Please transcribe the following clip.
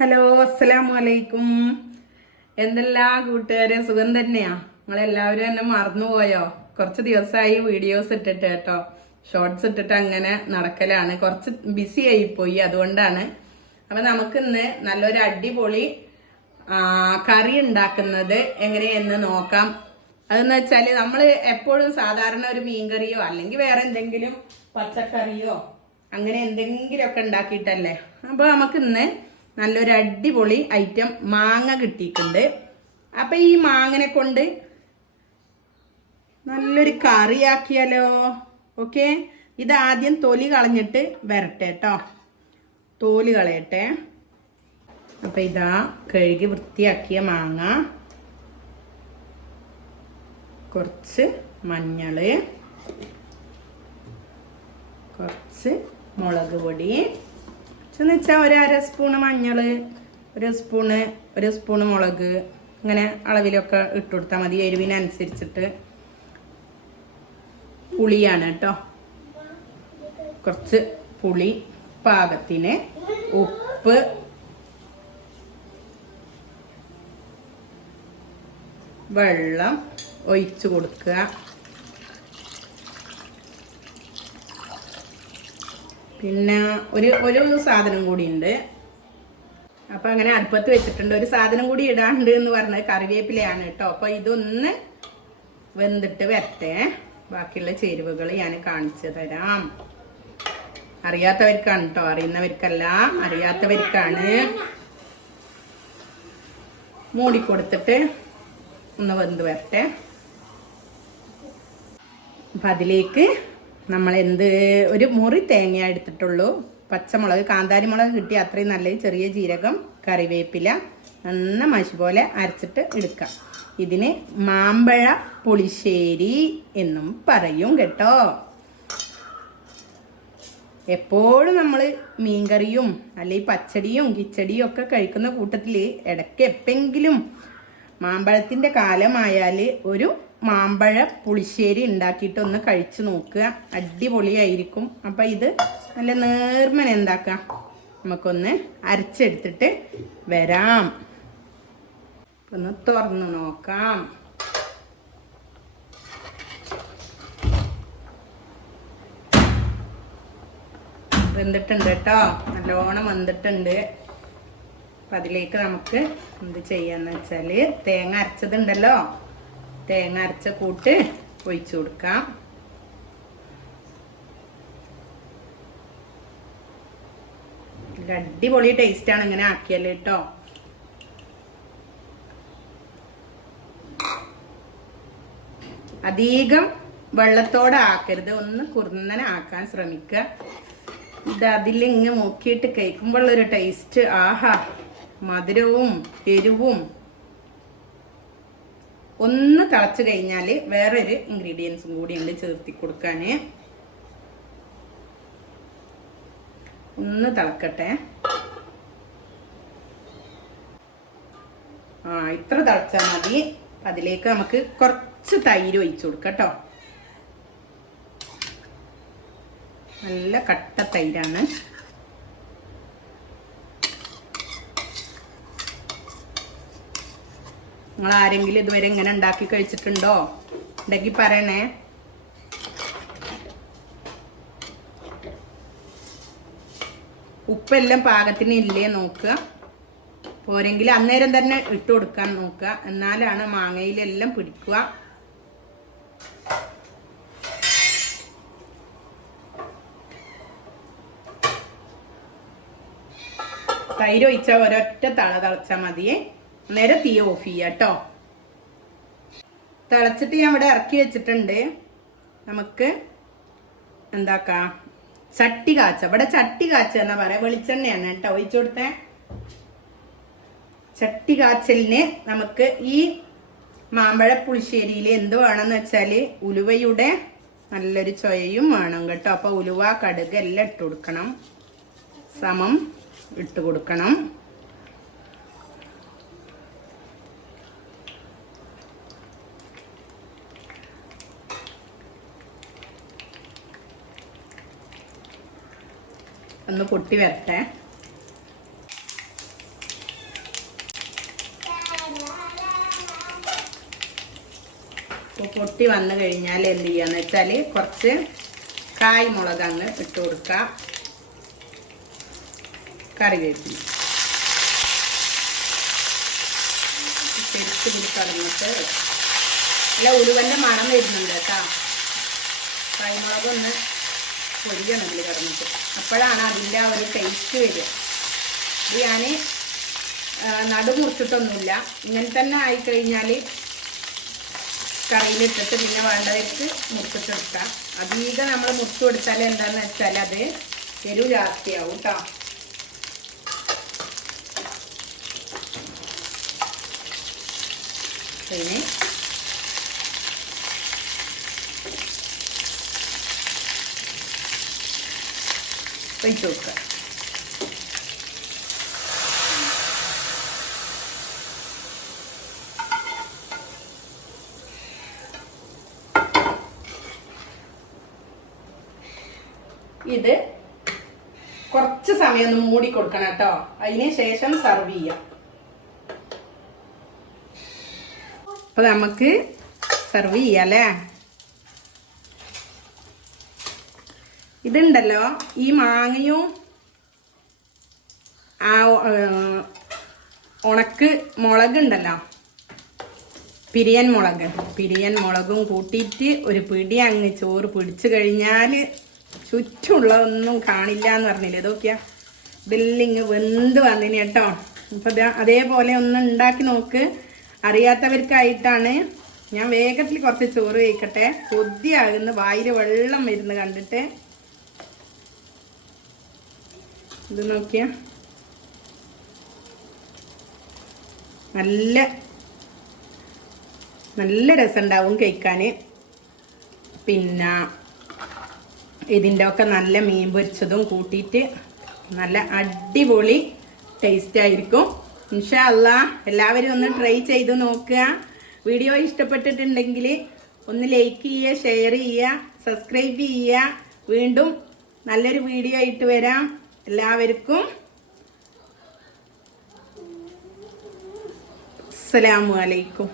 Hello അസ്സലാമു അലൈക്കും എന്തെല്ലാം കൂട്ടുകാരെ? സുഖം തന്നെയാ. നിങ്ങളെല്ലാവരും എന്നെ മറന്നുപോയോ? കുറച്ച് ദിവസമായി വീഡിയോസ് ഇട്ടിട്ട് കേട്ടോ. ഷോർട്സ് ഇട്ടിട്ട് അങ്ങനെ നടക്കലാണ്. കുറച്ച് ബിസി ആയിപ്പോയി അതുകൊണ്ടാണ്. അപ്പം നമുക്ക് ഇന്ന് നല്ലൊരു അടിപൊളി കറി ഉണ്ടാക്കുന്നത് എങ്ങനെയെന്ന് നോക്കാം. അതെന്ന് വെച്ചാൽ നമ്മൾ എപ്പോഴും സാധാരണ ഒരു മീൻകറിയോ അല്ലെങ്കിൽ വേറെ എന്തെങ്കിലും പച്ചക്കറിയോ അങ്ങനെ എന്തെങ്കിലുമൊക്കെ ഉണ്ടാക്കിയിട്ടല്ലേ? അപ്പോൾ നമുക്ക് ഇന്ന് നല്ലൊരു അടിപൊളി ഐറ്റം മാങ്ങ കിട്ടിയിട്ടുണ്ട്. അപ്പം ഈ മാങ്ങനെ കൊണ്ട് നല്ലൊരു കറിയാക്കിയാലോ? ഓക്കെ? ഇത് ആദ്യം തൊലി കളഞ്ഞിട്ട് വരട്ടെ കേട്ടോ തോൽ കളയട്ടെ. അപ്പം ഇതാ കഴുകി വൃത്തിയാക്കിയ മാങ്ങ. കുറച്ച് മഞ്ഞൾ. കുറച്ച് മുളക് പൊടി. എന്ന് വെച്ചാൽ ഒരു അര സ്പൂണ് മഞ്ഞൾ ഒരു സ്പൂണ് ഒരു സ്പൂണ് മുളക് അങ്ങനെ അളവിലൊക്കെ ഇട്ട് കൊടുത്താൽ മതി. എരിവിനനുസരിച്ചിട്ട് പുളിയാണ് കേട്ടോ. കുറച്ച് പുളി പാകത്തിന് ഉപ്പ് വെള്ളം ഒഴിച്ചു കൊടുക്കുക. പിന്നെ ഒരു ഒരു സാധനം കൂടി ഉണ്ട് അപ്പൊ അങ്ങനെ അടുപ്പത്ത് വെച്ചിട്ടുണ്ട്. ഒരു സാധനം കൂടി ഇടാണ്ട് എന്ന് പറഞ്ഞത് കറിവേപ്പിലയാണ് കേട്ടോ. അപ്പോൾ ഇതൊന്ന് വെന്തിട്ട് വരട്ടെ. ബാക്കിയുള്ള ചേരുവകൾ ഞാൻ കാണിച്ചു തരാം. അറിയാത്തവർക്കാണ് കേട്ടോ. അറിയുന്നവർക്കല്ല അറിയാത്തവർക്കാണ്. മൂടിക്കൊടുത്തിട്ട് ഒന്ന് വെന്ത് വരട്ടെ. അപ്പം അതിലേക്ക് നമ്മൾ എന്ത് ഒരു മുറി തേങ്ങ എടുത്തിട്ടുള്ളൂ. പച്ചമുളക് കാന്താരിമുളക് കിട്ടി അത്രയും നല്ലത്. ചെറിയ ജീരകം കറിവേപ്പില നന്ന മഷി പോലെ അരച്ചിട്ട് എടുക്കാം. ഇതിന് മാമ്പഴ പുളിശ്ശേരി എന്നും പറയും കേട്ടോ. എപ്പോഴും നമ്മൾ മീൻകറിയും അല്ലെങ്കിൽ പച്ചടിയും കിച്ചടിയും ഒക്കെ കഴിക്കുന്ന കൂട്ടത്തിൽ ഇടയ്ക്ക് എപ്പെങ്കിലും മാമ്പഴത്തിന്റെ കാലമായാൽ ഒരു മാമ്പഴ പുളിശ്ശേരി ഉണ്ടാക്കിയിട്ട് ഒന്ന് കഴിച്ചു നോക്കുക. അടിപൊളിയായിരിക്കും. അപ്പം ഇത് നല്ല നേർമന എന്താക്കാം നമുക്കൊന്ന് അരച്ചെടുത്തിട്ട് വരാം. ഒന്ന് തുറന്ന് നോക്കാം. വെന്തിട്ടുണ്ട് കേട്ടോ. നല്ലോണം വെന്തിട്ടുണ്ട്. അപ്പം അതിലേക്ക് നമുക്ക് എന്ത് ചെയ്യാന്ന് വെച്ചാൽ തേങ്ങ അരച്ചതുണ്ടല്ലോ. തേങ്ങ അരച്ച കൂട്ട് ഒഴിച്ചു കൊടുക്കാം. അടിപൊളി അടിപൊളി ആണ് ഇങ്ങനെ ആക്കിയാൽ കേട്ടോ അധികം വെള്ളത്തോടെ ആക്കരുത്. ഒന്ന് കുറുന്നനെ ആക്കാൻ ശ്രമിക്കുക. ഇത് അതിലിങ്ങ് മുക്കിയിട്ട് കഴിക്കുമ്പോഴുള്ളൊരു ടേസ്റ്റ് ആഹാ മധുരവും എരിവും. ഒന്ന് തിളച്ച് കഴിഞ്ഞാൽ വേറൊരു ഇൻഗ്രീഡിയൻസും കൂടി ഉണ്ട് ചേർത്തി കൊടുക്കാൻ ഒന്ന് തിളക്കട്ടെ. ആ ഇത്ര തിളച്ചാൽ മതി. അതിലേക്ക് നമുക്ക് കുറച്ച് തൈര് ഒഴിച്ചു കൊടുക്കട്ടോ കേട്ടോ. നല്ല കട്ട തൈരാണ്. നിങ്ങൾ ആരെങ്കിലും ഇതുവരെ ഇങ്ങനെ ഉണ്ടാക്കി കഴിച്ചിട്ടുണ്ടോ? ഉണ്ടെങ്കിൽ പറയണേ. ഉപ്പെല്ലാം പാകത്തിന് ഇല്ലേ നോക്കുക. പോരെങ്കിൽ അന്നേരം തന്നെ ഇട്ട് കൊടുക്കാൻ നോക്കുക. എന്നാലാണ് മാങ്ങയിലെല്ലാം പിടിക്കുക. തൈര് ഒഴിച്ചാൽ ഒരൊറ്റ തള തളച്ചാൽ മതിയേ. നേരെ തീ ഓഫ് ചെയ്യുക കേട്ടോ. തിളച്ചിട്ട് ഞാൻ ഇവിടെ ഇറക്കി വെച്ചിട്ടുണ്ട്. നമുക്ക് എന്താക്കാം? ചട്ടി കാച്ച. ഇവിടെ ചട്ടി കാച്ച എന്നാ പറയാ? വെളിച്ചെണ്ണയാണ് കേട്ടോ ഒഴിച്ചു കൊടുത്തേ. ചട്ടി കാച്ചലിന് നമുക്ക് ഈ മാമ്പഴ പുളിശ്ശേരിയിൽ എന്ത് വേണമെന്ന് വെച്ചാൽ ഉലുവയുടെ നല്ലൊരു ചൊയയും വേണം കേട്ടോ. അപ്പോൾ ഉലുവ കടുക് എല്ലാം ഇട്ട് കൊടുക്കണം. സമം ഇട്ട് കൊടുക്കണം. ഒന്ന് പൊട്ടി വരട്ടെ. പൊട്ടി വന്നു കഴിഞ്ഞാൽ എന്ത് ചെയ്യാന്ന് വെച്ചാൽ കുറച്ച് കായ്മുളക് അങ്ങ് ഇട്ട് കൊടുക്കുക കറിവേപ്പില. ശരിക്കും കൂടി അല്ല മണം വരുന്നുണ്ട് കേട്ടോ. കായ്മുളകൊന്ന് പൊരിയണം അതിൽ കിടന്നിട്ട്. അപ്പോഴാണ് അതിന്റെ ആ ഒരു ടേസ്റ്റ് വരിക. ഇത് ഞാൻ നടു മുറിച്ചിട്ടൊന്നുമില്ല. ഇങ്ങനെ തന്നെ ആയിക്കഴിഞ്ഞാൽ കറിയിലിട്ടിട്ട് പിന്നെ വേണ്ടവർക്ക് മുറിച്ചിട്ടെടുക്കാം അധികം നമ്മൾ മുറിച്ച് കൊടുത്താൽ എന്താണെന്ന് വെച്ചാൽ അത് എരു ജാസ്തിയാവും കേട്ടോ പിന്നെ കൊടുക്കുക ഇത് കുറച്ച് സമയം ഒന്ന് മൂടി കൊടുക്കണം കേട്ടോ. അതിന് ശേഷം സർവ് ചെയ്യാം. അപ്പൊ നമുക്ക് സർവ് ചെയ്യാം അല്ലേ? ഇതുണ്ടല്ലോ ഈ മാങ്ങയും ആ ഉണക്ക് മുളകുണ്ടല്ലോ. പിരിയൻ മുളക്. പിരിയൻ മുളകും കൂട്ടിയിട്ട് ഒരു പിടി അങ്ങ് ചോറ് പിടിച്ചു കഴിഞ്ഞാൽ ചുറ്റുമുള്ളതൊന്നും കാണില്ല എന്ന് പറഞ്ഞില്ലേ ഇതൊക്കെയാ ബില്ലിങ് വെന്ത് വന്നിന് കേട്ടോ. അപ്പോൾ അതേപോലെ ഒന്ന് ഉണ്ടാക്കി നോക്ക്. അറിയാത്തവർക്കായിട്ടാണ്. ഞാൻ വേഗത്തിൽ കുറച്ച് ചോറ് കഴിക്കട്ടെ. കൊതിയാകുന്ന. വായിൽ വെള്ളം വരുന്നു കണ്ടിട്ട്. ഇത് നോക്കിയ. നല്ല നല്ല രസമുണ്ടാവും കഴിക്കാൻ പിന്നെ ഇതിന്റെ ഒക്കെ നല്ല മീൻ പൊരിച്ചതും കൂട്ടിയിട്ട് നല്ല അടിപൊളി ടേസ്റ്റ് ആയിരിക്കും. ഇൻഷാ അല്ല എല്ലാവരും ഒന്ന് ട്രൈ ചെയ്ത് നോക്കുക. വീഡിയോ ഇഷ്ടപ്പെട്ടിട്ടുണ്ടെങ്കിൽ ഒന്ന് ലൈക്ക് ചെയ്യുക ഷെയർ ചെയ്യുക സബ്സ്ക്രൈബ് ചെയ്യുക. വീണ്ടും നല്ലൊരു വീഡിയോ ആയിട്ട് വരാം. എല്ലാവർക്കും അസ്സലാമു അലൈക്കും.